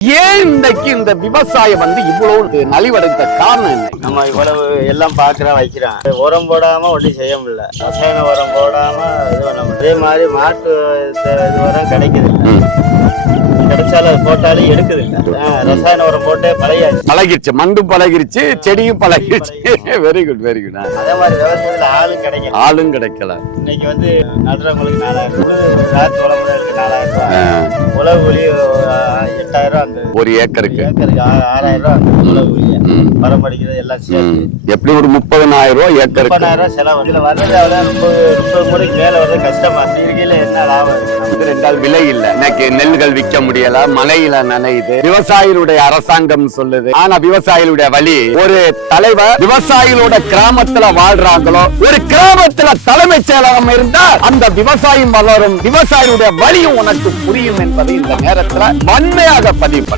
ஏன் இன்றைக்கு இந்த விவசாயம் வந்து இவ்வளவு நலிவடைந்த காரணம் என்ன? நம்ம இவ்வளவு எல்லாம் பாக்குறோம் வைக்கிறோம் உரம் போடாம ஒன்றும் செய்ய முடியல. ரசாயன உரம் போடாம அதே மாதிரி மாட்டு இது உரம் கிடைக்குது. கிடைச்சாலும் போட்டாலும் எடுக்குது ரசாயன உரம் போட்டே பழையாச்சு பழகிருச்சு. மண்டு பழகிருச்சு செடியும் பழகிருச்சு. வெரி குட் வெரி குட் அதே மாதிரி விவசாயத்துல ஆளும் கிடைக்கல. ஆளும் கிடைக்கல. இன்னைக்கு வந்து நடுறவங்களுக்கு நாலாயிரம் ரூபாய் நாற்று உழவுறதுக்கு நாலாயிரம் ரூபாய். ஆ, உழவு எட்டாயிரம் ரூபாய் அந்த ஒரு ஏக்கருக்கு? ஆறாயிரம். மரம் அடிக்கிறது எல்லாம். சேர்த்து. எப்படி ஒரு முப்பதனாயிரம் ரூபாய் ஏக்கருக்கு? முப்பதாயிரம் ரூபாய் செலவு. இதுல வர்றது அவ்வளோ முப்பது முப்பது முறைக்கு மேல வர்றது கஷ்டமா? அப்படி இருக்கையில என்ன லாபம் இருக்கு? இது ரெண்டால் விலை இல்ல. நெல்கள் விற்க முடியல மழையில நனையுது. விவசாயிகளுடைய அரசாங்கம் சொல்லுது. ஆனா விவசாயிகளுடைய வழி ஒரு தலைவர் விவசாயிகளோட கிராமத்துல வாழ்றாங்களோ ஒரு கிராமத்துல தலைமைச் செயலகம் இருந்தா அந்த விவசாயம் வளரும். விவசாயிகளுடைய வழியும் உனக்கு புரியும் என்பதை இந்த நேரத்துல Aga Panipa.